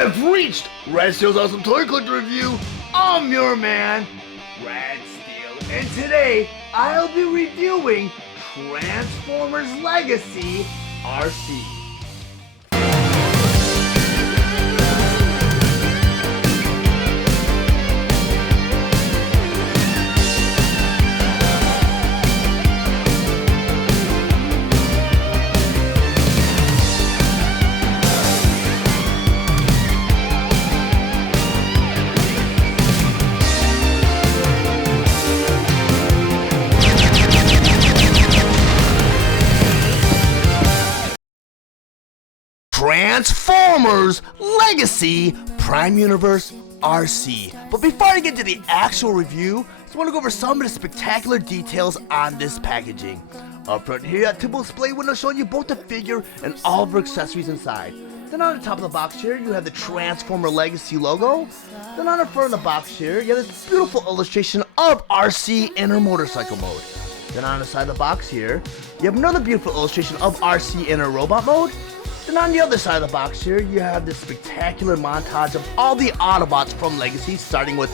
have reached Red Steele's Awesome Toy Collector Review. I'm your man, Red Steele, and today I'll be reviewing Transformers Legacy Arcee. Transformers Legacy Prime Universe Arcee. But before I get to the actual review, I just want to go over some of the spectacular details on this packaging. Up front here, a typical display window showing you both the figure and all of her accessories inside. Then on the top of the box here, you have the Transformer Legacy logo. Then on the front of the box here, you have this beautiful illustration of Arcee in her motorcycle mode. Then on the side of the box here, you have another beautiful illustration of Arcee in her robot mode. Then on the other side of the box here, you have this spectacular montage of all the Autobots from Legacy, starting with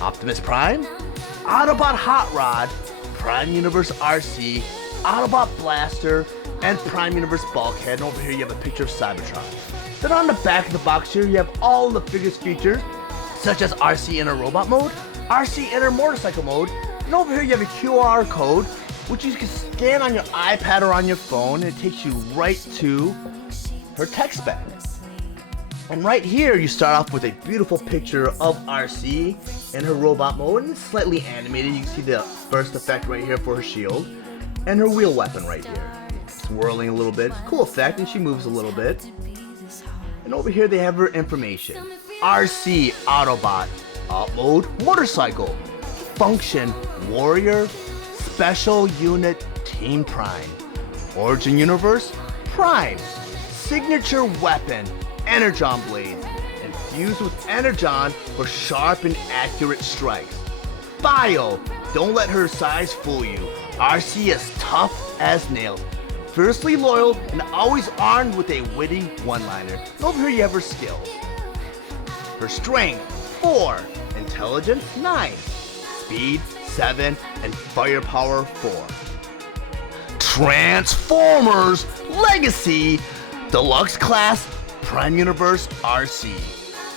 Optimus Prime, Autobot Hot Rod, Prime Universe Arcee, Autobot Blaster, and Prime Universe Bulkhead. And over here you have a picture of Cybertron. Then on the back of the box here, you have all the figures featured, such as Arcee in her robot mode, Arcee in her motorcycle mode, and over here you have a QR code, which you can scan on your iPad or on your phone, and it takes you right to her tech spec. And right here you start off with a beautiful picture of Arcee in her robot mode, and it's slightly animated. You can see the burst effect right here for her shield and her wheel weapon right here, swirling a little bit. It's a cool effect, and she moves a little bit. And over here they have her information: Arcee Autobot, Up Mode Motorcycle, Function Warrior, Special Unit Team Prime, Origin Universe Prime, Signature Weapon Energon Blades, infused with Energon for sharp and accurate strikes. Bio, don't let her size fool you. Arcee is tough as nails, fiercely loyal, and always armed with a witty one-liner. And over here you have her skills. Her strength 4, intelligence 9, speed 7, and firepower 4. Transformers Legacy Deluxe Class Prime Universe Arcee.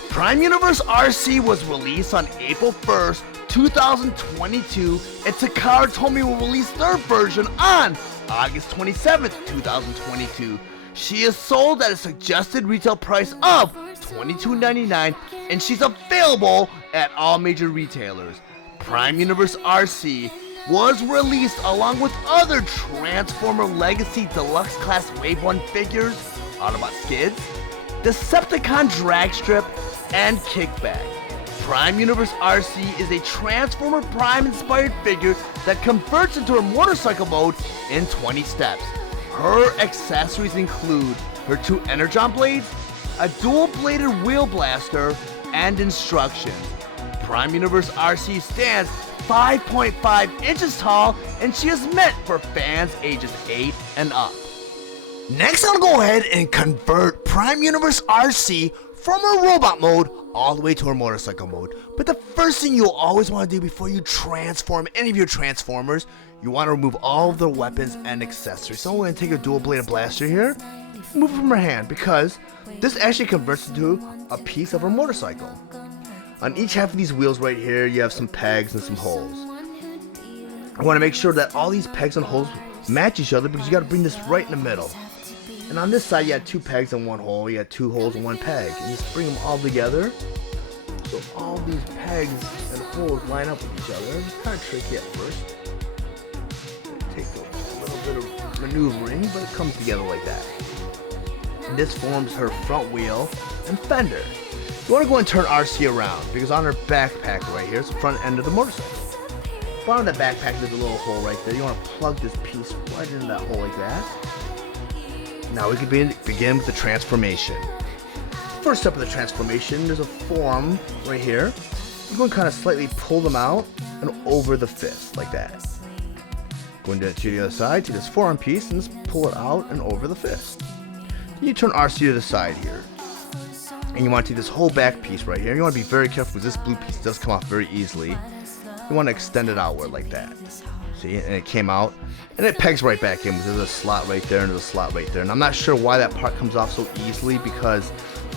Prime Universe Arcee was released on April 1st, 2022, and Takara Tomy will release their version on August 27th, 2022. She is sold at a suggested retail price of $22.99, and she's available at all major retailers. Prime Universe Arcee was released along with other Transformer Legacy Deluxe Class Wave 1 figures, Autobot Skids, Decepticon Drag Strip, and Kickback. Prime Universe Arcee is a Transformer Prime inspired figure that converts into her motorcycle mode in 20 steps. Her accessories include her 2 Energon blades, a dual-bladed wheel blaster, and instructions. Prime Universe Arcee stands 5.5 inches tall, and she is meant for fans ages 8 and up. Next, I'll go ahead and convert Prime Universe Arcee from her robot mode all the way to her motorcycle mode. But the first thing you'll always want to do before you transform any of your Transformers, you want to remove all of their weapons and accessories. So I'm going to take a dual-bladed blaster here, move it from her hand, because this actually converts into a piece of her motorcycle. On each half of these wheels right here, you have some pegs and some holes. I want to make sure that all these pegs and holes match each other, because you got to bring this right in the middle. And on this side, you had 2 pegs and 1 hole. You had 2 holes and 1 peg. And just bring them all together, so all these pegs and holes line up with each other. It's kind of tricky at first. It takes a little bit of maneuvering, but it comes together like that. And this forms her front wheel and fender. You want to go and turn Arcee around, because on her backpack right here is the front end of the motorcycle. Bottom of the backpack, there's a little hole right there. You want to plug this piece right into that hole like that. Now we can begin with the transformation. First step of the transformation, there's a forearm right here. You're going to kind of slightly pull them out and over the fist, like that. Going to the other side, to this forearm piece, and just pull it out and over the fist. Then you turn Arcee to the side here. And you want to take this whole back piece right here. You want to be very careful because this blue piece does come off very easily. You want to extend it outward like that. See, and it came out, and it pegs right back in. There's a slot right there, and there's a slot right there. And I'm not sure why that part comes off so easily, because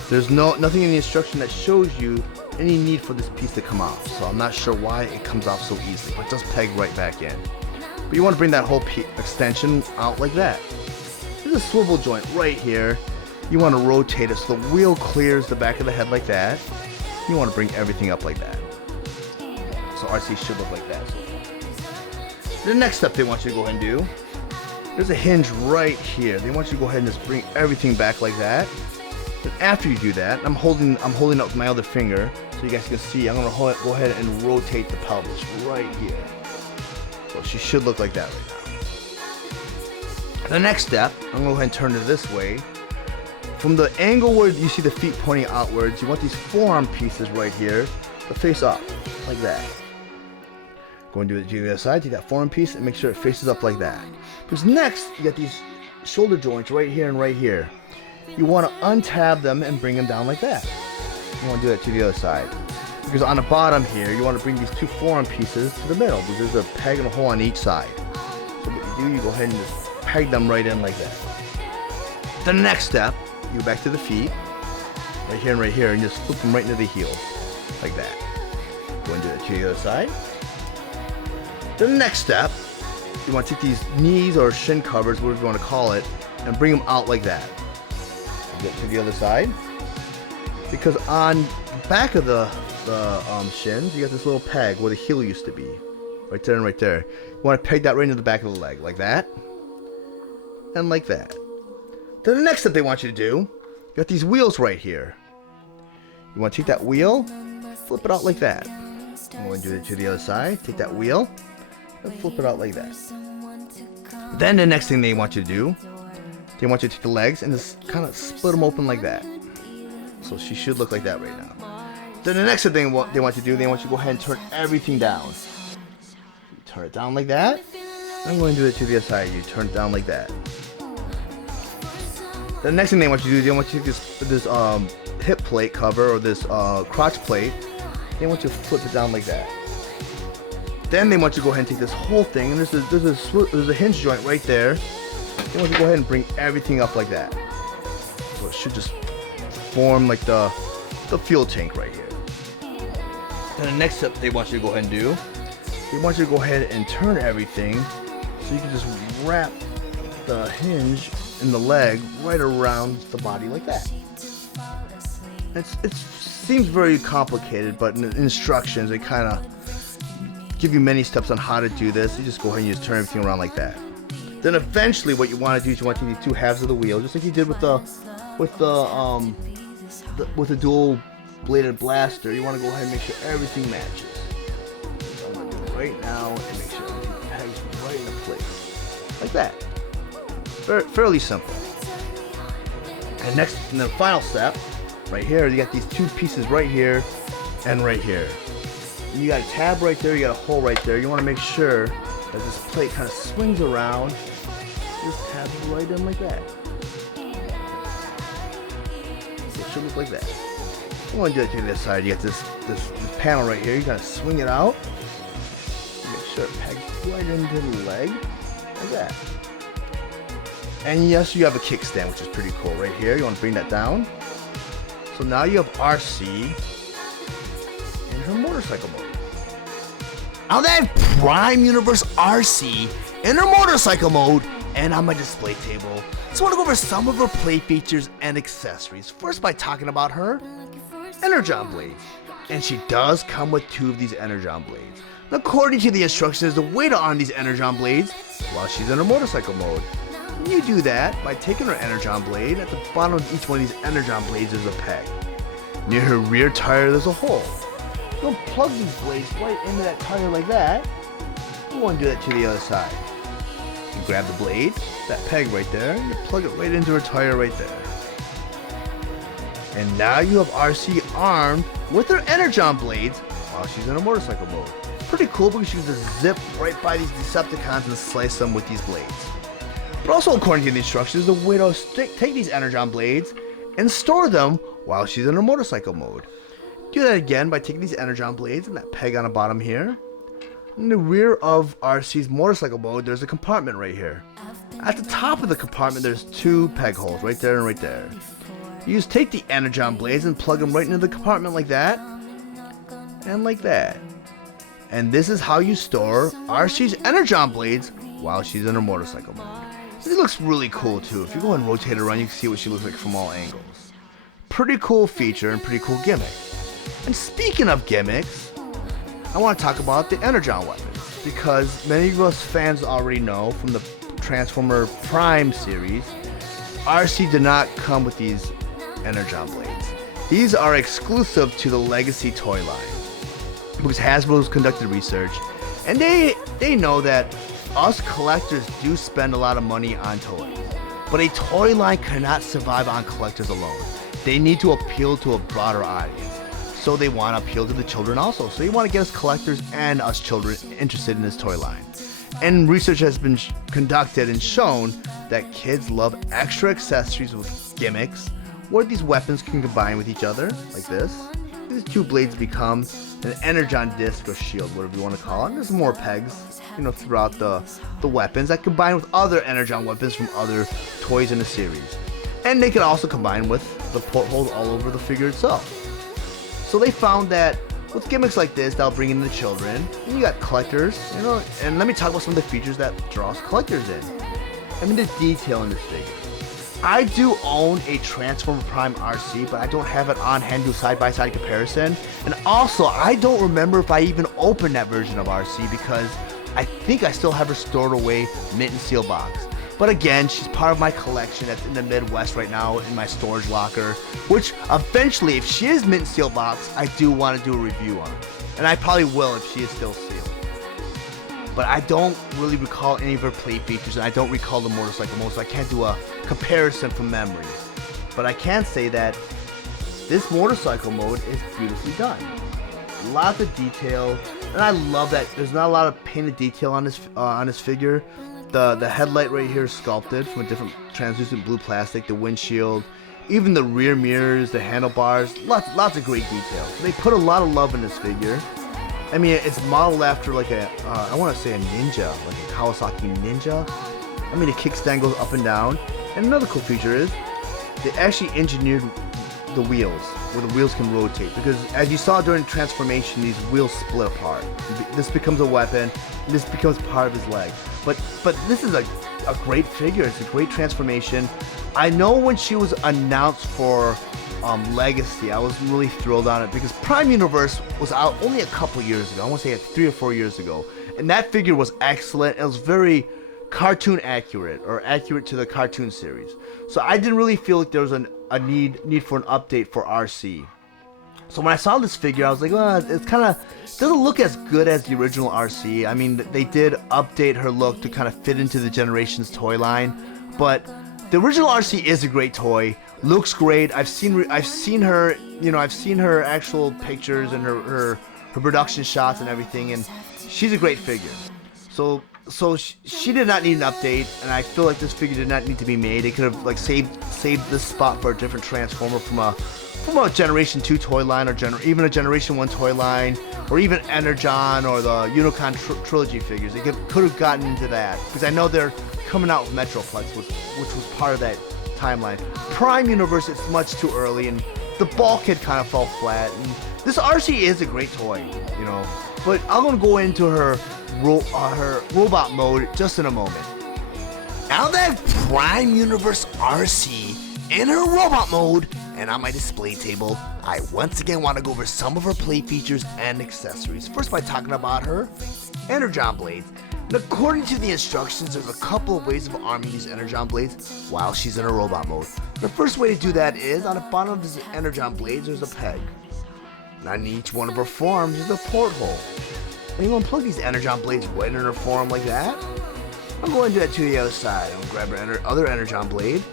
there's nothing in the instruction that shows you any need for this piece to come off. So I'm not sure why it comes off so easily, but it does peg right back in. But you want to bring that whole extension out like that. There's a swivel joint right here. You want to rotate it so the wheel clears the back of the head like that. You want to bring everything up like that. So Arcee should look like that. The next step they want you to go ahead and do, there's a hinge right here. They want you to go ahead and just bring everything back like that. Then after you do that, I'm holding up with my other finger so you guys can see. I'm gonna go ahead and rotate the pelvis right here. So she should look like that right now. The next step, I'm gonna go ahead and turn it this way. From the angle where you see the feet pointing outwards, you want these forearm pieces right here to face up like that. Go and do it to the other side. Take that forearm piece and make sure it faces up like that. Because next, you got these shoulder joints right here and right here. You want to untab them and bring them down like that. You want to do that to the other side. Because on the bottom here, you want to bring these two forearm pieces to the middle, because there's a peg and a hole on each side. So what you do, you go ahead and just peg them right in like that. The next step, you go back to the feet, right here, and just flip them right into the heels, like that. Go and do it to the other side. The next step, you want to take these knees or shin covers, whatever you want to call it, and bring them out like that. Get to the other side. Because on the back of the shins, you got this little peg where the heel used to be. Right there and right there. You want to peg that right into the back of the leg, like that. And like that. Then the next step they want you to do, you got these wheels right here. You want to take that wheel, flip it out like that. I'm going to do it to the other side. Take that wheel, and flip it out like that. Then the next thing they want you to do, they want you to take the legs and just kind of split them open like that. So she should look like that right now. Then the next thing they want you to do, they want you to go ahead and turn everything down. You turn it down like that. I'm going to do it to the other side. You turn it down like that. The next thing they want you to do, they want you to take this hip plate cover or this crotch plate. They want you to flip it down like that. Then they want you to go ahead and take this whole thing, and there's a hinge joint right there. They want you to go ahead and bring everything up like that. So it should just form like the fuel tank right here. Then the next step they want you to go ahead and do, they want you to go ahead and turn everything so you can just wrap the hinge in the leg right around the body like that. It seems very complicated, but in the instructions they kind of give you many steps on how to do this. You just go ahead and just turn everything around like that. Then eventually what you want to do is you want to take the two halves of the wheel, just like you did with the dual bladed blaster. You want to go ahead and make sure everything matches. So I'm going to do it right now and make sure everything pegs right into place. Like that. Fairly simple. And next, in the final step, right here, you got these two pieces right here and right here. And you got a tab right there, you got a hole right there. You want to make sure that this plate kind of swings around. Just tab right in like that. So it should look like that. You want to do it to this side. You got this panel right here. You gotta swing it out. Make sure it pegs right into the leg, like that. And yes, you have a kickstand, which is pretty cool right here. You want to bring that down. So now you have Arcee in her motorcycle mode. Now that I have Prime Universe Arcee in her motorcycle mode and on my display table, so I want to go over some of her play features and accessories. First by talking about her Energon blades. And she does come with two of these Energon blades. Now, according to the instructions, the way to arm these Energon blades while she's in her motorcycle mode. You do that by taking her Energon blade. At the bottom of each one of these Energon blades is a peg. Near her rear tire there's a hole. You'll plug these blades right into that tire like that. You want to do that to the other side. You grab the blade, that peg right there, and you plug it right into her tire right there. And now you have Arcee armed with her Energon blades while she's in a motorcycle mode. Pretty cool because she can just zip right by these Decepticons and slice them with these blades. But also according to the instructions, the way to take these Energon blades and store them while she's in her motorcycle mode. Do that again by taking these energon blades and that peg on the bottom here. In the rear of Arcee's motorcycle mode, there's a compartment right here. At the top of the compartment, there's 2 peg holes, right there and right there. You just take the energon blades and plug them right into the compartment like that, and like that. And this is how you store Arcee's energon blades while she's in her motorcycle mode. It looks really cool too. If you go and rotate it around, you can see what she looks like from all angles. Pretty cool feature and pretty cool gimmick. And speaking of gimmicks, I want to talk about the energon weapons, because many of us fans already know from the Transformer Prime series, Arcee did not come with these energon blades. These are exclusive to the Legacy toy line, because Hasbro's conducted research, and they know that us collectors do spend a lot of money on toys, but a toy line cannot survive on collectors alone. They need to appeal to a broader audience, so they want to appeal to the children also. So they want to get us collectors and us children interested in this toy line. And research has been conducted and shown that kids love extra accessories with gimmicks, where these weapons can combine with each other, like this. These 2 blades become an energon disc or shield, whatever you want to call it. There's more pegs, throughout the weapons that combine with other energon weapons from other toys in the series. And they can also combine with the portholes all over the figure itself. So they found that with gimmicks like this, that'll bring in the children. And you got collectors, and let me talk about some of the features that draws collectors in. I mean, the detail in this figure. I do own a Transformer Prime Arcee, but I don't have it on hand to do side-by-side comparison. And also, I don't remember if I even opened that version of Arcee, because I think I still have her stored away mint and seal box. But again, she's part of my collection that's in the Midwest right now in my storage locker, which eventually, if she is mint and seal box, I do want to do a review on. And I probably will if she is still sealed. But I don't really recall any of her play features, and I don't recall the motorcycle mode, so I can't do a comparison from memory. But I can say that this motorcycle mode is beautifully done. Lots of detail, and I love that there's not a lot of painted detail on this figure. The headlight right here is sculpted from a different translucent blue plastic, the windshield, even the rear mirrors, the handlebars, lots of great details. So they put a lot of love in this figure. I mean, it's modeled after like I want to say a ninja, like a Kawasaki Ninja. I mean, the kickstand goes up and down. And another cool feature is they actually engineered the wheels, where the wheels can rotate. Because as you saw during transformation, these wheels split apart. This becomes a weapon, and this becomes part of his leg. But this is a great figure. It's a great transformation. I know when she was announced for Legacy, I was really thrilled on it, because Prime Universe was out only a couple years ago. I want to say like 3 or 4 years ago, and that figure was excellent. It was very cartoon accurate, or accurate to the cartoon series. So I didn't really feel like there was a need for an update for Arcee. So when I saw this figure, I was like, well, it's kind of doesn't look as good as the original Arcee. I mean, they did update her look to kind of fit into the Generations toy line, but the original Arcee is a great toy. Looks great. I've seen her, I've seen her actual pictures and her production shots and everything, and she's a great figure. So she did not need an update, and I feel like this figure did not need to be made. They could have like saved this spot for a different Transformer from a Generation 2 toy line, or even a Generation 1 toy line, or even Energon or the Unicon trilogy figures. They could have gotten into that, because I know they're coming out with Metroplex, which was part of that timeline. Prime Universe, it's much too early, and the bulkhead kind of fell flat. And this Arcee is a great toy, but I'm gonna go into her robot mode just in a moment. Now that Prime Universe Arcee in her robot mode and on my display table, I once again want to go over some of her play features and accessories. First by talking about her energon blades. And according to the instructions, there's a couple of ways of arming these energon blades while she's in her robot mode. The first way to do that is, on the bottom of these energon blades, there's a peg. And on each one of her forearms is a porthole. And you want to plug these energon blades right in her forearm like that. I'm going to do that to the other side. I'm going to grab her other energon blade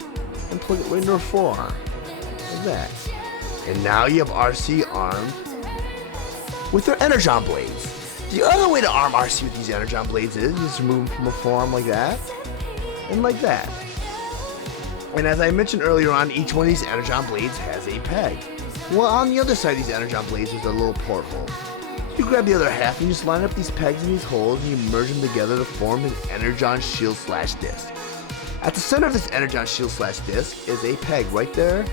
and plug it right into her forearm. Like that. And now you have Arcee armed with her energon blades. The other way to arm Arcee with these energon blades is just remove them from her forearm like that, and like that. And as I mentioned earlier on, each one of these Energon blades has a peg. Well, on the other side of these Energon blades is a little porthole. You grab the other half and you just line up these pegs in these holes and you merge them together to form an Energon shield slash disc. At the center of this Energon shield slash disc is a peg right there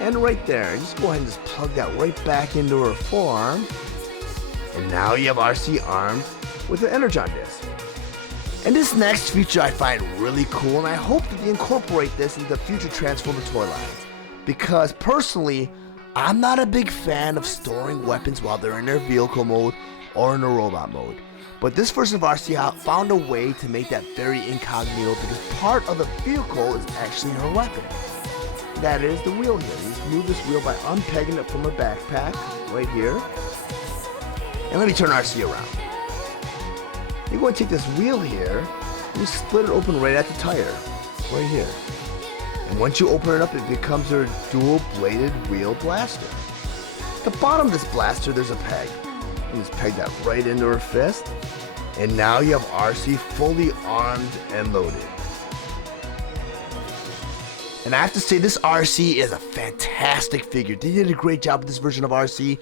and right there. And just go ahead and just plug that right back into her forearm. And now you have Arcee armed with an Energon disc. And this next feature I find really cool, and I hope that they incorporate this into future Transformer toy lines. Because personally, I'm not a big fan of storing weapons while they're in their vehicle mode or in a robot mode. But this version of Arcee found a way to make that very incognito because part of the vehicle is actually her weapon. That is the wheel here. You just move this wheel by unpegging it from her backpack right here. And let me turn Arcee around. You're going to take this wheel here and you split it open right at the tire, right here. And once you open it up, it becomes her dual-bladed wheel blaster. At the bottom of this blaster, there's a peg. You just peg that right into her fist. And now you have Arcee fully armed and loaded. And I have to say, this Arcee is a fantastic figure. They did a great job with this version of Arcee.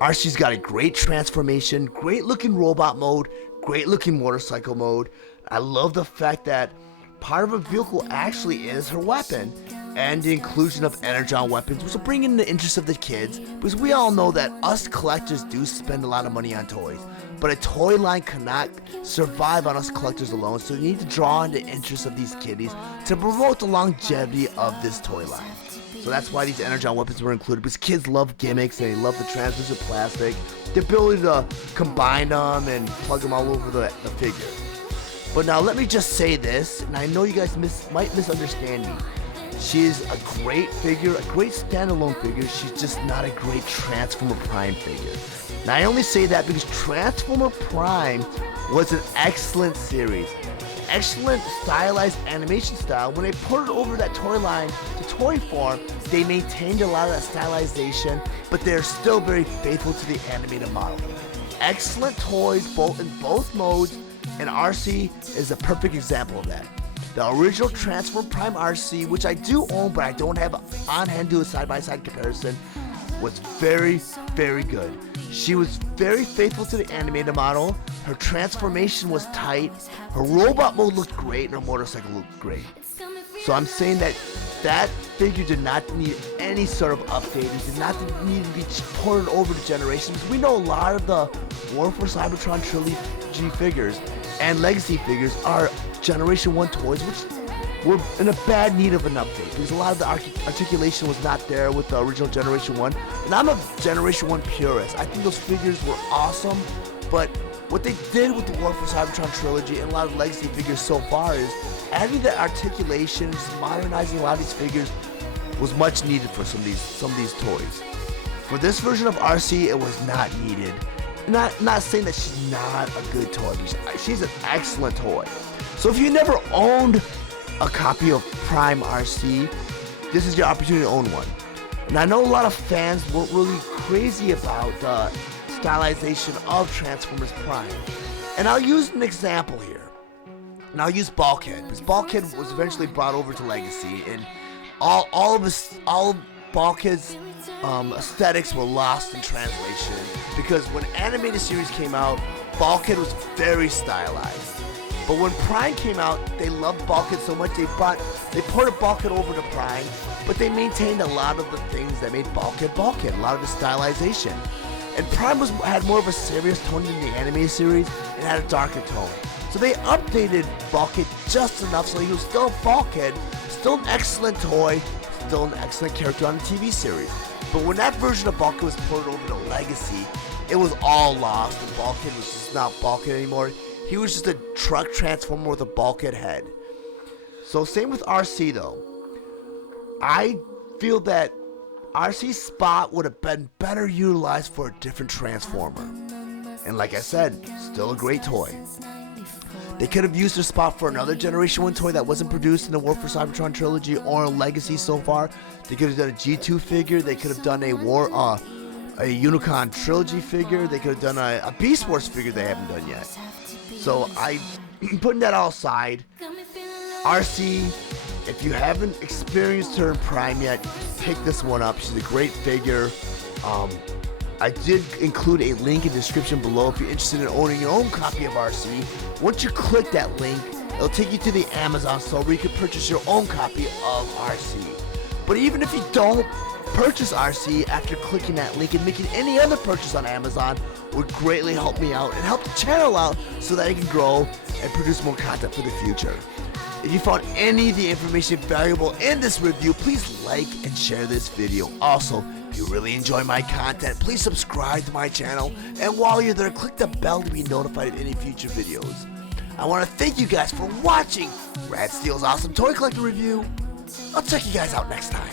Arcee's got a great transformation, great looking robot mode, great looking motorcycle mode. I love the fact that part of her vehicle actually is her weapon, and the inclusion of Energon weapons, which will bring in the interest of the kids, because we all know that us collectors do spend a lot of money on toys, but a toy line cannot survive on us collectors alone, so you need to draw in the interest of these kiddies to promote the longevity of this toy line. So that's why these Energon weapons were included, because kids love gimmicks, and they love the translucent plastic, the ability to combine them and plug them all over the figure. But now let me just say this, and I know you guys might misunderstand me. She is a great figure, a great standalone figure. She's just not a great Transformer Prime figure. Now I only say that because Transformer Prime was an excellent series. Excellent stylized animation style. When they put it over that toy line to toy form, they maintained a lot of that stylization, but they're still very faithful to the animated model. Excellent toys in both modes. And Arcee is a perfect example of that. The original Transformer Prime Arcee, which I do own but I don't have on hand to do a side-by-side comparison, was very, very good. She was very faithful to the animated model. Her transformation was tight. Her robot mode looked great and her motorcycle looked great. So I'm saying that that figure did not need any sort of update. It did not need to be ported over to generations. We know a lot of the War for Cybertron trilogy figures and legacy figures are Generation 1 toys, which were in a bad need of an update because a lot of the articulation was not there with the original Generation 1. And I'm a Generation 1 purist. I think those figures were awesome, but what they did with the War for Cybertron trilogy and a lot of legacy figures so far is adding the articulation, just modernizing a lot of these figures was much needed for some of these toys. For this version of Arcee, it was not needed. Not saying that she's not a good toy, but she's an excellent toy. So if you never owned a copy of Prime Arcee, this is your opportunity to own one. And I know a lot of fans weren't really crazy about the stylization of Transformers Prime. And I'll use an example here. And I'll use Bulkhead, because Bulkhead was eventually brought over to Legacy, and all of Bulkhead's aesthetics were lost in translation, because when animated series came out, Bulkhead was very stylized. But when Prime came out, they loved Bulkhead so much they ported Bulkhead over to Prime, but they maintained a lot of the things that made Bulkhead, a lot of the stylization. And Prime had more of a serious tone than the animated series and had a darker tone. So they updated Bulkhead just enough so he was still Bulkhead, still an excellent toy, still an excellent character on the TV series. But when that version of Bulkhead was ported over to Legacy, it was all lost and Bulkhead was just not Bulkhead anymore. He was just a truck transformer with a Bulkhead head. So same with Arcee though. I feel that Arcee's spot would have been better utilized for a different Transformer. And like I said, still a great toy. They could have used their spot for another Generation 1 toy that wasn't produced in the War for Cybertron trilogy or Legacy so far. They could have done a G2 figure. They could have done a Unicron trilogy figure. They could have done a Beast Wars figure they haven't done yet. So putting that all aside, Arcee, if you haven't experienced her in Prime yet, pick this one up. She's a great figure. I did include a link in the description below if you're interested in owning your own copy of Arcee. Once you click that link, it'll take you to the Amazon store where you can purchase your own copy of Arcee. But even if you don't purchase Arcee after clicking that link, and making any other purchase on Amazon would greatly help me out and help the channel out so that I can grow and produce more content for the future. If you found any of the information valuable in this review, please like and share this video. Also, if you really enjoy my content, please subscribe to my channel, and while you're there, click the bell to be notified of any future videos. I want to thank you guys for watching Steele's Awesome Toy Collector Review. I'll check you guys out next time.